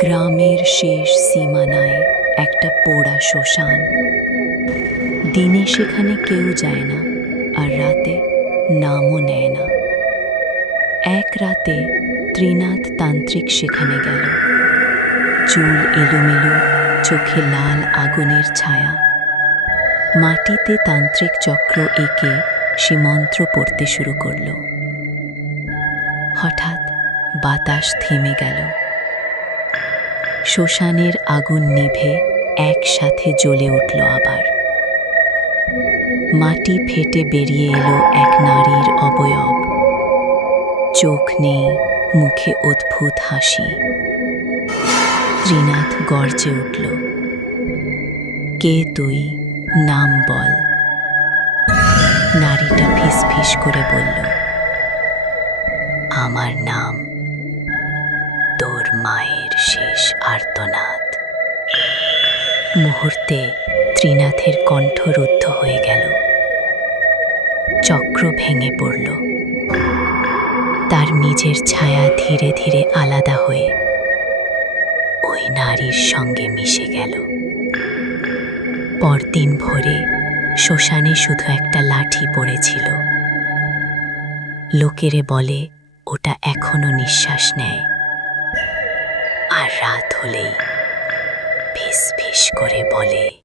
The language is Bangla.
গ্রামের শেষ সীমানায় একটা পোড়া শ্মশান। দিনে সেখানে কেউ যায় না, আর রাতে নামও নেয় না। এক রাতে ত্রিনাথ তান্ত্রিক সেখানে গেল। চুল এলোমেলো, চোখে লাল আগুনের ছায়া। মাটিতে তান্ত্রিক চক্র এঁকে সে মন্ত্র পড়তে শুরু করল। হঠাৎ বাতাস থেমে গেল। শ্মশানের আগুন নিভে একসাথে জ্বলে উঠল আবার। মাটি ফেটে বেরিয়ে এলো এক নারীর অবয়ব। চোখ নেই, মুখে অদ্ভুত হাসি। ত্রিনাথ গর্জে উঠল, কে তুই? নাম বল। নারীটা ফিসফিস করে বলল, আমার নাম তোর মায়ের শেষ আর্তনাদ। মুহূর্তে ত্রিনাথের কণ্ঠ রুদ্ধ হয়ে গেল। চক্র ভেঙে পড়ল। তার নিজের ছায়া ধীরে ধীরে আলাদা হয়ে ওই নারীর সঙ্গে মিশে গেল। পরদিন ভোরে শ্মশানে শুধু একটা লাঠি পড়েছিল। লোকেরে বলে ওটা এখনো নিঃশ্বাস নেয়, আর রাত হলেই ফিস ফিস করে বলে,